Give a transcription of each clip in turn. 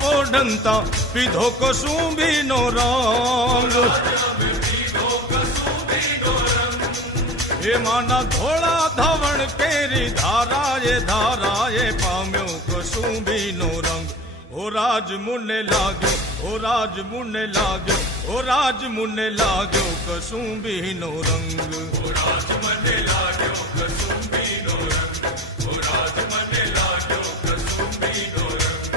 પોઢંતા પીધો કસુંબીનો રંગ એમાંના ધોળા ધવણ કેરી ધારાએ પામ્યો કસુંબીનો રંગ ઓ રાજ મુને લાગ્યો ઓ રાજ મુને લાગ્યો ઓ રાજ મુને લાગ્યો કસુંબીનો રંગ ઓ રાજ મને લાગ્યો કસુંબીનો રંગ ઓ રાજ મને લાગ્યો કસુંબીનો રંગ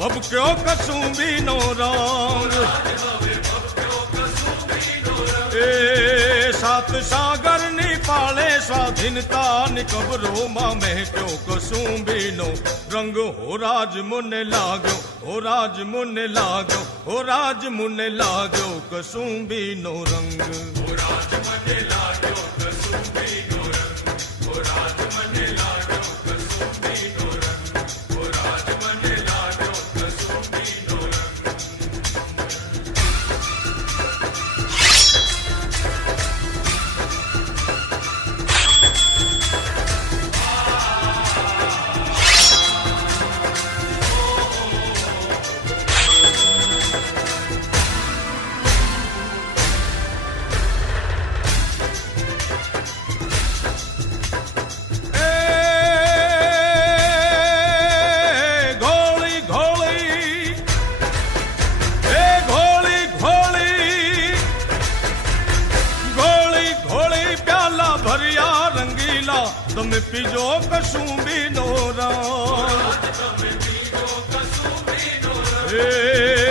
ભબક્યો કસુંબીનો રંગ એ સાત સાગરની પાળે સ્વાધીનતાની કબરોમાં મહેક્યો કસુંબીનો રંગ હો રાજ મુને લાગ્યો હો રાજ મુને લાગ્યો હો રાજ મુને લાગ્યો કસુંબીનો રંગ હો રાજ મને લાગ્યો કસુંબીનો રંગ હો રાજ મને લાગ્યો કસુંબીનો રંગ હો રાજ મને લાગ્યો કસુંબીનો રંગ તમે પીજો કસુંબીનો રંગ